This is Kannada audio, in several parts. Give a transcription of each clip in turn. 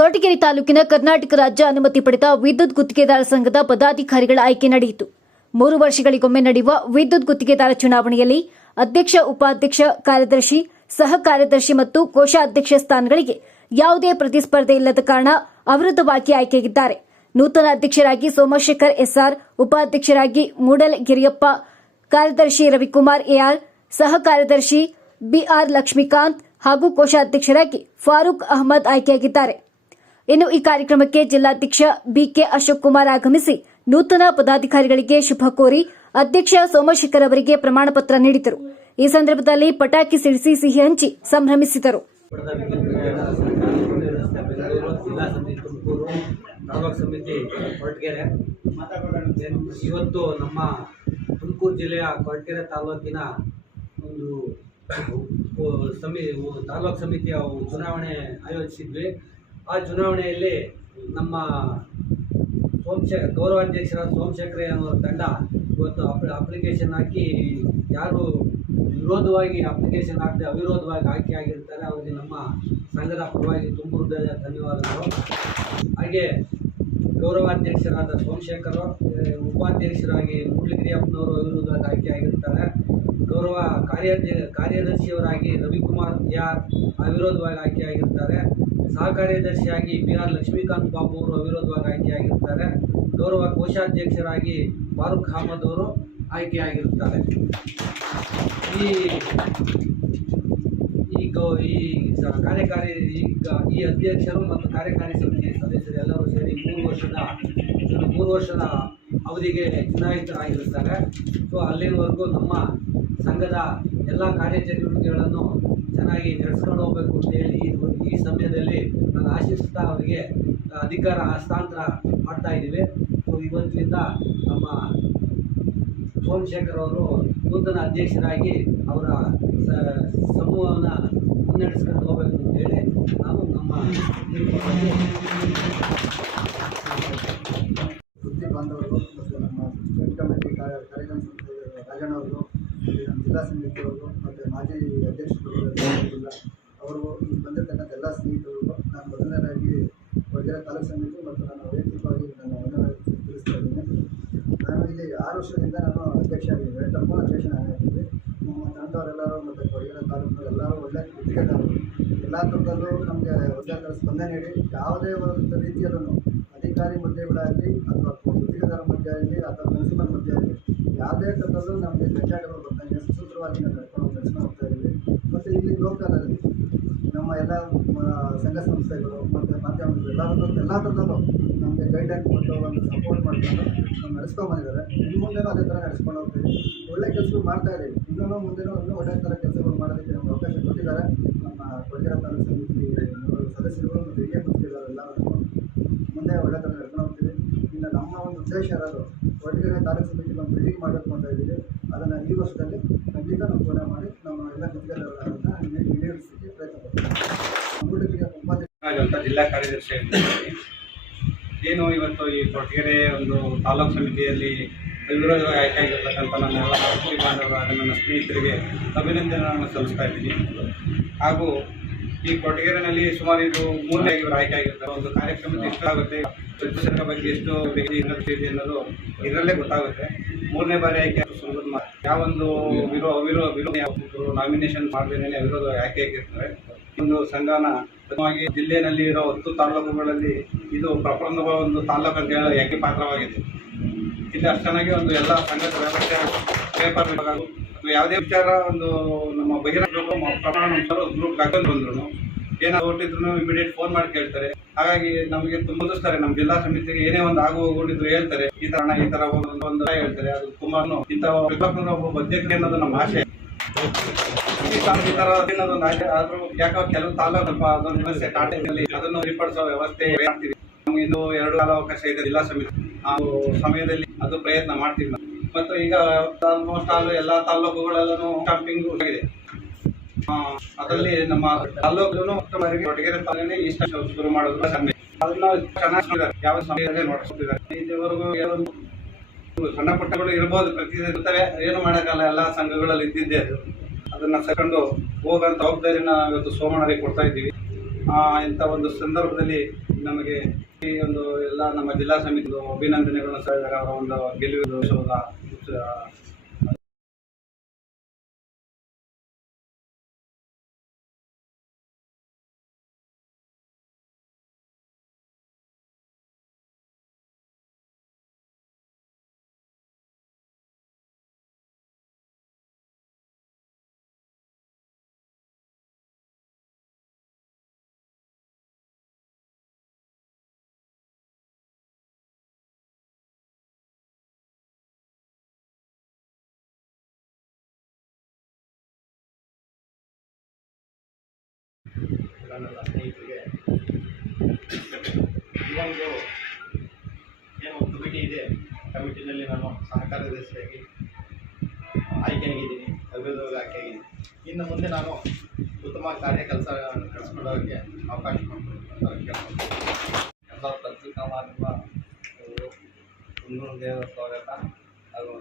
ಕೊರಟಗೆರೆ ತಾಲೂಕಿನ ಕರ್ನಾಟಕ ರಾಜ್ಯ ಅನುಮತಿ ಪಡೆದ ವಿದ್ಯುತ್ ಗುತ್ತಿಗೆದಾರ ಸಂಘದ ಪದಾಧಿಕಾರಿಗಳ ಆಯ್ಕೆ ನಡೆಯಿತು. 3 ವರ್ಷಗಳಿಗೊಮ್ಮೆ ನಡೆಯುವ ವಿದ್ಯುತ್ ಗುತ್ತಿಗೆದಾರ ಚುನಾವಣೆಯಲ್ಲಿ ಅಧ್ಯಕ್ಷ, ಉಪಾಧ್ಯಕ್ಷ, ಕಾರ್ಯದರ್ಶಿ, ಸಹ ಕಾರ್ಯದರ್ಶಿ ಮತ್ತು ಕೋಶಾಧ್ಯಕ್ಷ ಸ್ಥಾನಗಳಿಗೆ ಯಾವುದೇ ಪ್ರತಿಸ್ಪರ್ಧೆ ಇಲ್ಲದ ಕಾರಣ ಅವಿರೋಧವಾಗಿ ಆಯ್ಕೆಯಾಗಿದ್ದಾರೆ. ನೂತನ ಅಧ್ಯಕ್ಷರಾಗಿ ಸೋಮಶೇಖರ್ ಎಸ್ಆರ್, ಉಪಾಧ್ಯಕ್ಷರಾಗಿ ಮೂಡಲ್ ಗಿರಿಯಪ್ಪ, ಕಾರ್ಯದರ್ಶಿ ರವಿಕುಮಾರ್ ಎಆರ್, ಸಹ ಕಾರ್ಯದರ್ಶಿ ಬಿಆರ್ ಲಕ್ಷ್ಮೀಕಾಂತ್ ಹಾಗೂ ಕೋಶಾಧ್ಯಕ್ಷರಾಗಿ ಫಾರೂಕ್ ಅಹಮದ್ ಆಯ್ಕೆಯಾಗಿದ್ದಾರೆ. ಇನ್ನು ಈ ಕಾರ್ಯಕ್ರಮಕ್ಕೆ ಜಿಲ್ಲಾಧ್ಯಕ್ಷ ಬಿಕೆ ಅಶೋಕ್ ಕುಮಾರ್ ಆಗಮಿಸಿ ನೂತನ ಪದಾಧಿಕಾರಿಗಳಿಗೆ ಶುಭ ಕೋರಿ ಅಧ್ಯಕ್ಷ ಸೋಮಶೇಖರ್ ಅವರಿಗೆ ಪ್ರಮಾಣ ಪತ್ರ ನೀಡಿದರು. ಈ ಸಂದರ್ಭದಲ್ಲಿ ಪಟಾಕಿ ಸಿಡಿಸಿ ಸಿಹಿ ಹಂಚಿ ಸಂಭ್ರಮಿಸಿದರು. ತಾಲೂಕು ಸಮಿತಿ ಕೊರಟಗೆರೆ ಇವತ್ತು ನಮ್ಮ ತುಮಕೂರು ಜಿಲ್ಲೆಯ ಕೊರಟಗೆರೆ ತಾಲೂಕಿನ ಒಂದು ತಾಲೂಕು ಸಮಿತಿಯ ಚುನಾವಣೆ ಆಯೋಜಿಸಿದ್ವಿ. ಆ ಚುನಾವಣೆಯಲ್ಲಿ ನಮ್ಮ ಗೌರವಾಧ್ಯಕ್ಷರಾದ ಸೋಮಶೇಖರ್ ಅನ್ನೋ ತಂಡ ಇವತ್ತು ಅಪ್ಲಿಕೇಶನ್ ಹಾಕಿ ಯಾರು ವಿರೋಧವಾಗಿ ಅಪ್ಲಿಕೇಶನ್ ಹಾಕದೆ ಅವಿರೋಧವಾಗಿ ಆಯ್ಕೆಯಾಗಿರ್ತಾರೆ ಅವರಿಗೆ ನಮ್ಮ ಸಂಘದ ಪರವಾಗಿ ತುಂಬ ಹೃದಯದ ಧನ್ಯವಾದಗಳು. ಹಾಗೆ ಗೌರವಾಧ್ಯಕ್ಷರಾದ ಸೋಮಶೇಖರ್, ಉಪಾಧ್ಯಕ್ಷರಾಗಿ ಮೂಡಲಗಿರಿಯಪ್ಪನವರು ಅವಿರೋಧವಾಗಿ ಆಯ್ಕೆಯಾಗಿರ್ತಾರೆ. ಗೌರವ ಕಾರ್ಯದರ್ಶಿಯವರಾಗಿ ರವಿಕುಮಾರ್ ಎಆರ್ ಅವಿರೋಧವಾಗಿ ಆಯ್ಕೆಯಾಗಿರ್ತಾರೆ. ಸಹ ಕಾರ್ಯದರ್ಶಿಯಾಗಿ ಬಿಆರ್ ಲಕ್ಷ್ಮೀಕಾಂತ್ ಬಾಬು ಅವರು ಅವಿರೋಧವಾಗಿ ಆಯ್ಕೆಯಾಗಿರ್ತಾರೆ. ಗೌರವ ಕೋಶಾಧ್ಯಕ್ಷರಾಗಿ ಫಾರೂಕ್ ಅಹಮದ್ ಅವರು ಆಯ್ಕೆಯಾಗಿರುತ್ತಾರೆ. ಈ ಅಧ್ಯಕ್ಷರು ಮತ್ತು ಕಾರ್ಯಕಾರಿ ಸಮಿತಿ ಸದಸ್ಯರು ಎಲ್ಲರೂ ಸೇರಿ 3 ವರ್ಷದ ಅವಧಿಗೆ ಚುನಾಯಿತರಾಗಿರುತ್ತಾರೆ. ಸೊ ಅಲ್ಲಿನವರೆಗೂ ನಮ್ಮ ಸಂಘದ ಎಲ್ಲ ಕಾರ್ಯಚಟುವಟಿಕೆಗಳನ್ನು ಚೆನ್ನಾಗಿ ನಡೆಸ್ಕೊಂಡು ಹೋಗಬೇಕು ಅಂತೇಳಿ ಈ ಸಮಯದಲ್ಲಿ ನಾನು ಆಶಿಸ್ತಾ ಅವರಿಗೆ ಅಧಿಕಾರ ಹಸ್ತಾಂತರ ಮಾಡ್ತಾ ಇದ್ದೀವಿ. ಸೊ ಇವತ್ತಿನಿಂದ ನಮ್ಮ ಸೋಮಶೇಖರ್ ಅವರು ನೂತನ ಅಧ್ಯಕ್ಷರಾಗಿ ಅವರ ಸಮೂಹವನ್ನು ಮುನ್ನಡೆಸ್ಕೊಂಡು ಹೋಗಬೇಕು ಅಂತೇಳಿ ನಾವು ನಮ್ಮ ವೃತ್ತಿ ಬಾಂಧವರು ಮತ್ತು ನಮ್ಮ ಸ್ಟೇಟ್ ಕಮಿಟಿ ಕಾರ್ಯಕ್ರಮ ರಾಜಣ್ಣವರು, ನಮ್ಮ ಜಿಲ್ಲಾ ಸಮಿತಿಯವರು ಮತ್ತು ಮಾಜಿ ಅಧ್ಯಕ್ಷರು ಅವರು ಬಂದಿರತಕ್ಕಂಥ ಎಲ್ಲ ಸ್ನೇಹಿತರಿಗೂ ನಾನು ಮೊದಲನೇದಾಗಿ ಕೊರಟಗೆರೆ ತಾಲೂಕು ಸಮಿತಿ ಮತ್ತು ನನ್ನ ವೈಯಕ್ತಿಕವಾಗಿ ನನ್ನ ವಂದನೆಗಳನ್ನು ತಿಳಿಸ್ತಾ ಇದ್ದೀನಿ. ನಾನು ಇಲ್ಲಿ 6 ವರ್ಷದಿಂದ ನಾನು ಅಧ್ಯಕ್ಷ ಆಗಿದ್ದೆ, ತಮ್ಮ ಅಧ್ಯಕ್ಷನಾಗಿದ್ದೆ. ನಮ್ಮ ತಂಡವರೆಲ್ಲರೂ ಮತ್ತು ಕೊರಟಗೆರೆ ತಾಲೂಕು ಎಲ್ಲರೂ ಒಳ್ಳೆಯ ಗುತ್ತಿಗೆದಾರರು. ಎಲ್ಲ ಥರದಲ್ಲೂ ನಮಗೆ ಒಳ್ಳೆಯ ಥರ ಸ್ಪಂದನೆ ನೀಡಿ ಯಾವುದೇ ಒಂದು ರೀತಿಯಲ್ಲೂ ಅಧಿಕಾರಿ ಮಧ್ಯೆಗಳಾಗಲಿ ಅಥವಾ ಗುತ್ತಿಗೆದಾರ ಮಧ್ಯೆ ಆಗಲಿ ಅಥವಾ ಕನ್ಸ್ಯೂಮರ್ ಮಧ್ಯೆ ಆಗಲಿ ಯಾವುದೇ ಥರದಲ್ಲೂ ನಮಗೆ ಜಂಜಾಟಗಳು ಬರ್ತಾಯಿದೆ. ಸುಸೂತ್ರವಾಗಿ ನಾವು ನಡೆಸ್ಕೊಂಡು ಹೋಗ್ತಾ ಇದ್ದೀವಿ. ಮತ್ತು ಇಲ್ಲಿ ಲೋಕಲಲ್ಲಿ ನಮ್ಮ ಎಲ್ಲ ಸಂಘ ಸಂಸ್ಥೆಗಳು ಮತ್ತು ಮಾಧ್ಯಮಗಳು ಎಲ್ಲ ಥರದಲ್ಲೂ ನಮಗೆ ಗೈಡ್ಲೈನ್ ಕೊಟ್ಟು ಒಂದು ಸಪೋರ್ಟ್ ಮಾಡಿಕೊಂಡು ನಾವು ನಡೆಸ್ಕೊಂಡ್ಬಂದಿದ್ದಾರೆ. ಇನ್ನು ಮುಂದೆನೂ ಅದೇ ಥರ ನಡೆಸ್ಕೊಂಡು ಹೋಗ್ತೀವಿ. ಒಳ್ಳೆ ಕೆಲಸಗಳು ಮಾಡ್ತಾ ಇದ್ದೀವಿ. ಇನ್ನೂ ಮುಂದೆನೂ ಒಳ್ಳೆ ಥರ ಕೆಲಸಗಳು ಮಾಡೋದಕ್ಕೆ ನಮಗೆ ಅವಕಾಶ ಕೊಟ್ಟಿದ್ದಾರೆ ನಮ್ಮ ಕೊರಟಗೆರೆ ತಾಲೂಕು ಸಮಿತಿ ಸದಸ್ಯರು ಮತ್ತು ಹಿರಿಯ ಗುತ್ತಿಗೆದಾರರು ಎಲ್ಲರೂ ಮುಂದೆ ಒಳ್ಳೆ ಥರ ನಡ್ಕೊಂಡು ಹೋಗ್ತೀವಿ. ಇನ್ನು ನಮ್ಮ ಒಂದು ಉದ್ದೇಶ ಇರೋದು ಕೊರಟಗೆರೆ ತಾಲೂಕು ಸಮಿತಿ ಒಂದು ಬಿಲ್ಡಿಂಗ್ ಮಾಡಬೇಕು ಅಂತ ಇದ್ದೀವಿ. ಅದನ್ನು ಈ ವರ್ಷದಲ್ಲಿ ಖಂಡಿತ ನಾವು ಪೂರ್ಣ ಮಾಡಿ ನಮ್ಮ ಎಲ್ಲ ಗುತ್ತಿಗೆದಾರರನ್ನು ಈಡೇರಿಸಲಿಕ್ಕೆ ಪ್ರಯತ್ನ ಪಡ್ತೀವಿ. ಉಪಾಧ್ಯಕ್ಷ ಜಿಲ್ಲಾ ಕಾರ್ಯದರ್ಶಿ ಏನು ಇವತ್ತು ಈ ಕೊರಟಗೆರೆ ಒಂದು ತಾಲೂಕು ಸಮಿತಿಯಲ್ಲಿ ಅವಿರೋಧವಾಗಿ ಆಯ್ಕೆಯಾಗಿರ್ತಕ್ಕಂಥ ನನ್ನೆಲ್ಲ ವೃತ್ತಿ ಬಾಂಧವರಾದ ನನ್ನ ಸ್ನೇಹಿತರಿಗೆ ಅಭಿನಂದನೆಗಳನ್ನು ಸಲ್ಲಿಸ್ತಾ ಇದ್ದೀನಿ. ಹಾಗೂ ಈ ಕೊರಟಗೆರೆನಲ್ಲಿ ಸುಮಾರು ಇದು 3ನೇ ಇವರು ಆಯ್ಕೆಯಾಗಿರ್ತಾರೆ. ಒಂದು ಕಾರ್ಯಕ್ರಮಕ್ಕೆ ಎಷ್ಟು ಆಗುತ್ತೆ, ಸದಸ್ಯರ ಬಗ್ಗೆ ಎಷ್ಟು ಇದೆ ಅನ್ನೋದು ಇದರಲ್ಲೇ ಗೊತ್ತಾಗುತ್ತೆ. 3ನೇ ಬಾರಿ ಆಯ್ಕೆ ಸುಲಭ ಯಾವೊಂದು ವಿರೋಧ ನಾಮಿನೇಷನ್ ಮಾಡದೇನೆ ಅವಿರೋಧ ಆಯ್ಕೆಯಾಗಿರ್ತಾರೆ. ಒಂದು ಸಂಘನ ಜಿಲ್ಲೆಯಲ್ಲಿ ಇರೋ 10 ತಾಲೂಕುಗಳಲ್ಲಿ ಇದು ಪ್ರಪ್ರಥಮ ಒಂದು ತಾಲೂಕು ಅಂತ ಹೇಳೋ ಏಕೆ ಪಾತ್ರವಾಗಿದೆ. ಇಲ್ಲಿ ಅಷ್ಟು ಚೆನ್ನಾಗಿ ಒಂದು ಎಲ್ಲ ಸಂಘದ ವ್ಯವಸ್ಥೆ ಪೇಪರ್ ಅಥವಾ ಯಾವುದೇ ವಿಚಾರ ಒಂದು ನಮ್ಮ ಬಹಿರಂಗ ಪ್ರಮಾಣ ಗ್ರೂಪ್ ಹಾಕೊಂಡು ಬಂದ್ರು ಏನಾದ್ರು ಹೊಟ್ಟಿದ್ರು ಇಮಿಡಿಯೇಟ್ ಫೋನ್ ಮಾಡಿ ಕೇಳ್ತಾರೆ. ಹಾಗಾಗಿ ನಮಗೆ ತುಂಬಿಸ್ತಾರೆ. ನಮ್ಮ ಜಿಲ್ಲಾ ಸಮಿತಿಗೆ ಏನೇ ಒಂದು ಹೋಗಿದ್ರು ಹೇಳ್ತಾರೆ, ಈ ತರ ಒಂದು ಹೇಳ್ತಾರೆ. ಅದು ತುಂಬಾ ಇಂಥ ಒಬ್ಬ ಅಧ್ಯಕ್ಷ ಅನ್ನೋದು ನಮ್ಮ ಆಶೆ. ಈ ತರ ಅನ್ನೋದೊಂದು ಆಶೆ ಆದ್ರೂ ಯಾಕೋ ಕೆಲವು ತಾಲೂಕು ಸ್ವಲ್ಪ ಅದೊಂದು ಸಮಸ್ಯೆ ಟಾಟೆಯಲ್ಲಿ ಅದನ್ನು ಸರಿಪಡಿಸೋ ವ್ಯವಸ್ಥೆ ಮಾಡ್ತೀವಿ. ನಮ್ಗೆ ಇನ್ನು 2 ಕಾಲಾವಕಾಶ ಇದೆ ಜಿಲ್ಲಾ ಸಮಿತಿ. ಆ ಸಮಯದಲ್ಲಿ ಅದು ಪ್ರಯತ್ನ ಮಾಡ್ತೀವಿ. ಮತ್ತು ಈಗ ಆಲ್ಮೋಸ್ಟ್ ಎಲ್ಲ ತಾಲೂಕುಗಳೆಲ್ಲೂ ಸ್ಟಾಂಪಿಂಗ್ ಆಗಿದೆ. ಅದರಲ್ಲಿ ನಮ್ಮ ತಾಲೂಕು ಕೊರಟಗೆರೆ ತಾಲೂಕಿನ ಇಷ್ಟ ಶುರು ಮಾಡೋದು ಅದನ್ನ ಚೆನ್ನಾಗಿ ಯಾವ ಸಮಯದಲ್ಲಿ ನೋಡ್ತಿದ್ದಾರೆ. ಇದುವರೆಗೂ ಸಣ್ಣ ಪುಟ್ಟಗಳು ಇರ್ಬೋದು, ಪ್ರತಿದಿನ ಏನು ಮಾಡೋಕ್ಕಲ್ಲ, ಎಲ್ಲ ಸಂಘಗಳಲ್ಲಿ ಇದ್ದಿದ್ದೆ ಅದು. ಅದನ್ನ ಸೆಕೊಂಡು ಹೋಗೋಂಥ ಜವಾಬ್ದಾರಿನ ಇವತ್ತು ಸೋಮಣ್ಣರಿಗೆ ಕೊಡ್ತಾ ಇದ್ದೀವಿ. ಇಂಥ ಒಂದು ಸಂದರ್ಭದಲ್ಲಿ ನಮಗೆ ಈ ಒಂದು ಎಲ್ಲ ನಮ್ಮ ಜಿಲ್ಲಾ ಸಮಿತಿ ಅಭಿನಂದನೆಗಳನ್ನು ಸಲ್ಲಿಸಿದ್ದಾರೆ. ಅವರ ಒಂದು ಗೆಲುವು ನನ್ನ ಸ್ನೇಹಿತರಿಗೆ ಇದೊಂದು ಏನು ಕಮಿಟಿ ಇದೆ, ಕಮಿಟಿನಲ್ಲಿ ನಾನು ಸಹ ಕಾರ್ಯದರ್ಶಿಯಾಗಿ ಆಯ್ಕೆಯಾಗಿದ್ದೀನಿ, ಅಭಿವೃದ್ಧಿ ಆಯ್ಕೆಯಾಗಿದ್ದೀನಿ. ಇನ್ನು ಮುಂದೆ ನಾನು ಉತ್ತಮ ಕೆಲಸಕೊಳ್ಳೋಕ್ಕೆ ಅವಕಾಶ ಮಾಡಿಕೊಡ್ತೀನಿ. ಎಲ್ಲ ಪತ್ರಿಕಾ ಮಾಧ್ಯಮ ಕುಂದೂರು ದೇವರ ಸ್ವಾಗತ ಹಾಗೂ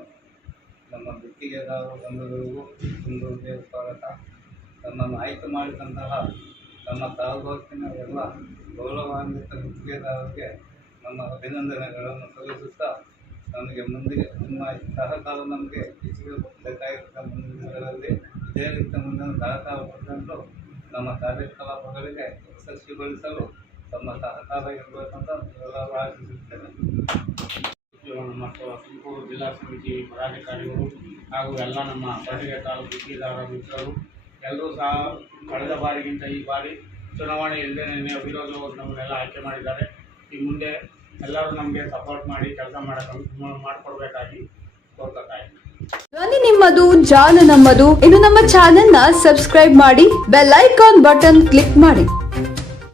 ನಮ್ಮ ಗುತ್ತಿಗೆದಾರರು ಬಂಧುಗಳಿಗೂ ಕುಂದೂರು ದೇವರ ಸ್ವಾಗತ. ನನ್ನನ್ನು ಆಯ್ಕೆ ಮಾಡಿದಂತಹ ನಮ್ಮ ತಾಲೂಕಿನ ಎಲ್ಲ ಗೌರವಾನ್ವಿತ ಗುತ್ತಿಗೆದಾರರಿಗೆ ನನ್ನ ಅಭಿನಂದನೆಗಳನ್ನು ಸಲ್ಲಿಸುತ್ತಾ, ನನಗೆ ಮುಂದೆ ನಿಮ್ಮ ಸಹಕಾರ ನಮಗೆ ಹೆಚ್ಚಿಗೆ ಬೇಕಾಗಿರುವ ಮುಂದಿನ ದಿನಗಳಲ್ಲಿ ಇದೇ ರೀತಿಯ ಮುಂದಿನ ಸಹಕಾರ ಪಡೆದು ನಮ್ಮ ಕಾರ್ಯಕ್ರಮಗಳಿಗೆ ಯಶಸ್ವಿಗೊಳಿಸಲು ತಮ್ಮ ಸಹಕಾರ ಇರಬೇಕಂತ ಎಲ್ಲರೂ ಆಶಿಸುತ್ತೇನೆ. ನಮ್ಮ ತುಮಕೂರು ಜಿಲ್ಲಾ ಸಮಿತಿ ಪದಾಧಿಕಾರಿಗಳು ಹಾಗೂ ಎಲ್ಲ ನಮ್ಮ ಕೊರಟಗೆರೆ ತಾಲೂಕು ಗುತ್ತಿಗೆದಾರರ ಮಿತ್ರರು ಎಲ್ಲರೂ ಸಹ ಕಳೆದ ಬಾರಿಗಿಂತ ಈ ಬಾರಿ ಚುನಾವಣೆ ಇಲ್ಲದೇ ಅವಿರೋಧವಾಗಿ ನಮ್ಮನ್ನೆಲ್ಲ ಆಯ್ಕೆ ಮಾಡಿದ್ದಾರೆ. ಈ ಮುಂದೆ ಎಲ್ಲರೂ ನಮಗೆ ಸಪೋರ್ಟ್ ಮಾಡಿ ಕೆಲಸ ಮಾಡಿಕೊಡ್ಬೇಕಾಗಿ ಕೋರ್ಕೊತಾ ಇದ್ದೀನಿ. ಧ್ವನಿ ನಿಮ್ಮದು, ಜಾಲ ನಮ್ಮದು. ಇನ್ನು ನಮ್ಮ ಚಾನೆಲ್ನ ಸಬ್ಸ್ಕ್ರೈಬ್ ಮಾಡಿ, ಬೆಲ್ ಐಕಾನ್ ಬಟನ್ ಕ್ಲಿಕ್ ಮಾಡಿ.